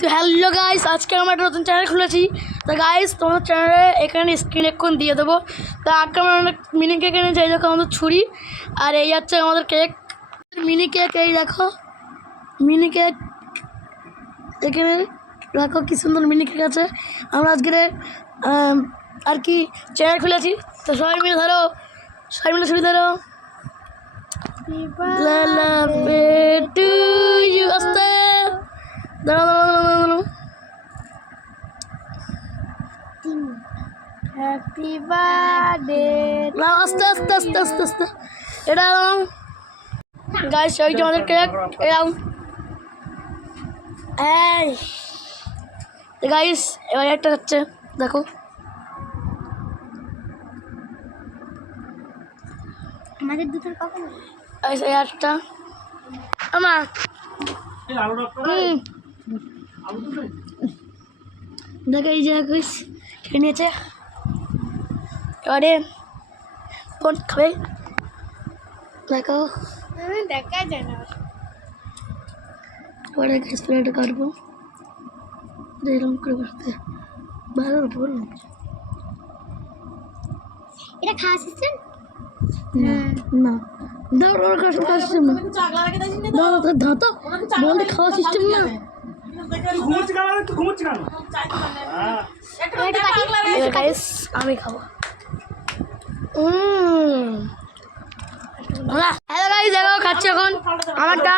তো hello guys, আজকে আমরা একটা নতুন চ্যানেল খুলেছি। তো গাইস, তোমাদের চ্যানেলে এখানে স্ক্রিন এখন দিয়ে দেবো। তো আজকে আমরা অনেক মিনি কেক এনেছি। এই দেখো আমাদের ছুরি, আর এই হচ্ছে আমাদের কেক, মিনি কেক। এই দেখো মিনি কেক, এখানে দেখো কি সুন্দর মিনি কেক আছে। আমরা আজকে আর কি চ্যানেল খুলেছি। তো সবাই মিলে ধরো, সবাই মিলে ছুরি ধরো। আস্তে দাঁড়াও দাঁড়াও দাঁড়াও। Happy birthday. আস্তে আস্তে আস্তে আস্তে আস্তে এটা গাইস, ওই যে আমাদের কেক। এরাও এই গাইস, এবার একটা হচ্ছে দেখো, আমাদের দুটোর কখন এই একটা আমার দেখো, এই যে গাইস খেয়ে নিয়েছে। এবারে কোন খাবে দেখো, দেখা যায় না। এবারে গ্যাস প্লেটে কাটবো এরকম করে বসতে ভালো বল। এটা খাওয়া সিস্টেম না না, দাঁড় ওর কাছে খাওয়া সিস্টেম না, দাঁড়া ধাতো বলতে খাওয়া সিস্টেম না। আমি খাবো। হ্যালো গাইস, দেখো খাচ্ছি এখন আমারটা।